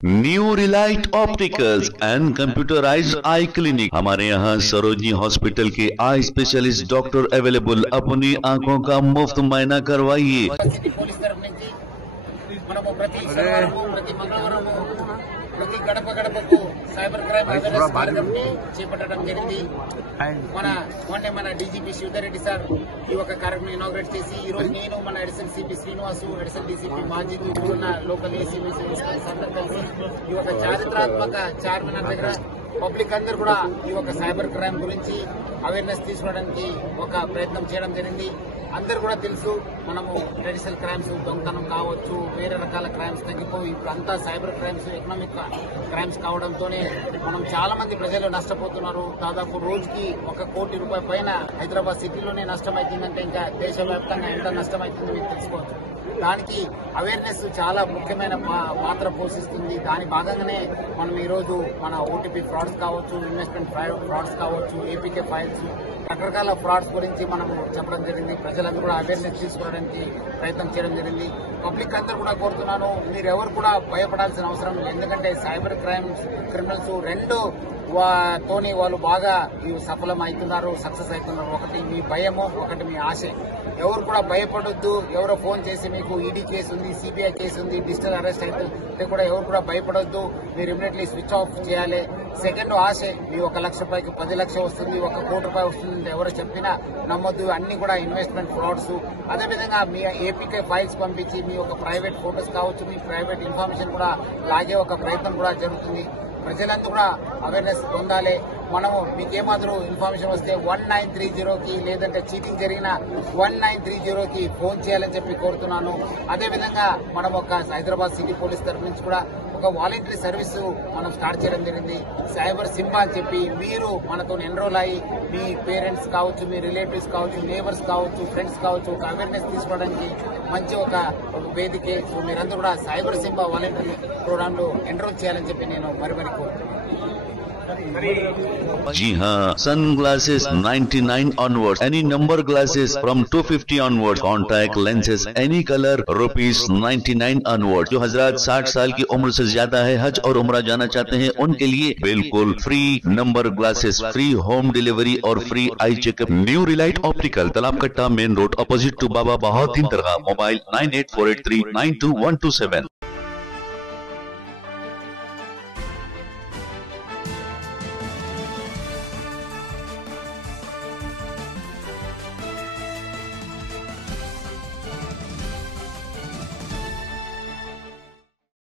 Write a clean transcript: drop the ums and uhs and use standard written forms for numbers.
New Relight opticals and computerised I clinic. हमारे यहाँ Sarojini hospital के आई स्पेशलिस्ट डॉक्टर अवेलेबल। अपनी आंखों का मुफ्त मुआयना करवाइए। ప్రతి గడప గడపకు సైబర్ క్రైమ్ అవేర్నెస్ కార్యక్రమాన్ని చేపట్టడం జరిగింది. మన డీజీపీ శివధర్ రెడ్డి సార్ ఈ ఒక కార్యక్రమం ఇనాగ్రేట్ చేసి ఈ రోజు నేను మన additional CP Srinivasu, additional DCP Majid, ఇప్పుడున్న లోకల్ ఏసీబీసీ అందరూ కలిసి ఈ ఒక చారిత్రాత్మక చార్మినార్ దగ్గర పబ్లిక్ అందరూ కూడా ఈ ఒక సైబర్ క్రైమ్ గురించి అవేర్నెస్ తీసుకోవడానికి ఒక ప్రయత్నం చేయడం జరిగింది. అందరూ కూడా తెలుసు, మనము ట్రెడిషనల్ క్రైమ్స్, దొంగతనం కావచ్చు, వేరే రకాల క్రైమ్స్ తగ్గిపోయి ఇప్పుడు అంతా సైబర్ క్రైమ్స్, ఎకనామిక్ క్రైమ్స్ కావడంతోనే మనం చాలా మంది ప్రజలు నష్టపోతున్నారు. దాదాపు రోజుకి ₹1 కోటి పైన హైదరాబాద్ సిటీలోనే నష్టమవుతుందంటే ఇంకా దేశవ్యాప్తంగా ఎంత నష్టమవుతుందో మీకు తెలుసుకోవచ్చు. దానికి అవేర్నెస్ చాలా ముఖ్యమైన పాత్ర పోషిస్తుంది. దాని భాగంగానే మనం ఈ రోజు మన ఓటీపీ ఫ్రాడ్స్ కావచ్చు, ఇన్వెస్ట్మెంట్ ఫ్రాడ్స్ కావచ్చు, ఏపీకే ఫైల్స్, రకరకాల ఫ్రాడ్స్ గురించి మనము చెప్పడం జరిగింది. ప్రజలందరూ కూడా అవేర్నెస్ తీసుకోవడానికి ప్రయత్నం చేయడం జరిగింది. పబ్లిక్ అందరూ కూడా కోరుతున్నాను, మీరెవరు కూడా భయపడాల్సిన అవసరం లేదు. ఎందుకంటే సైబర్ క్రిమినల్స్ రెండు తోని వాళ్ళు బాగా సఫలం అవుతున్నారు, సక్సెస్ అవుతున్నారు. ఒకటి మీ భయము, ఒకటి మీ ఆశ. ఎవరు కూడా భయపడొద్దు. ఎవరో ఫోన్ చేసి మీకు ఈడీ కేసు ఉంది, సిబిఐ కేసు ఉంది, డిజిటల్ అరెస్ట్ అయితే కూడా ఎవరు కూడా భయపడొద్దు. మీరు ఇమీడియట్లీ స్విచ్ ఆఫ్ చేయాలి. సెకండ్ ఆశ, మీ ₹1 లక్ష 10 లక్షలు వస్తుంది, ₹1 కోటి వస్తుంది ఎవరు చెప్పినా నమ్మొద్దు. అన్ని కూడా ఇన్వెస్ట్మెంట్ ఫ్రాడ్స్. అదేవిధంగా మీ ఏపీకే ఫైల్స్ పంపించి మీ ఒక ప్రైవేట్ ఫోటోస్ కావచ్చు, మీ ప్రైవేట్ ఇన్ఫర్మేషన్ కూడా లాగే ఒక ప్రయత్నం కూడా జరుగుతుంది. ప్రజలంతా కూడా అవేర్నెస్ పొందాలి. మనము మీకేమాత్రం ఇన్ఫర్మేషన్ వస్తే 1930కి లేదంటే చీటింగ్ జరిగిన 1930కి ఫోన్ చేయాలని చెప్పి కోరుతున్నాను. అదేవిధంగా మనం ఒక హైదరాబాద్ సిటీ పోలీస్ తరఫు నుంచి కూడా ఒక వాలంటరీ సర్వీస్ మనం స్టార్ట్ చేయడం జరిగింది. సైబర్ సింబా అని చెప్పి మీరు మనతో ఎన్రోల్ అయ్యి మీ పేరెంట్స్ కావచ్చు, మీ రిలేటివ్స్ కావచ్చు, నేబర్స్ కావచ్చు, ఫ్రెండ్స్ కావచ్చు, ఒక అవేర్నెస్ తీసుకోవడానికి మంచి ఒక వేదికే. సో మీరందరూ కూడా సైబర్ సింబా వాలంటరీ ప్రోగ్రామ్ లో ఎన్రోల్ చేయాలని చెప్పి నేను మరి కోరుతున్నాను. जी हाँ, sun glasses 99 onwards, any number glasses from 250 onwards, contact lenses any colour ₹99 onward. जो हजरात 60 साल की उम्र से ज्यादा है, हज और उम्रा जाना चाहते हैं, उनके लिए बिल्कुल free number glasses, free home delivery और free eye checkup. New relight optical, Talab Katta, main road, opposite to Baba Bahauddin दरगाह। मोबाइल 9848392127।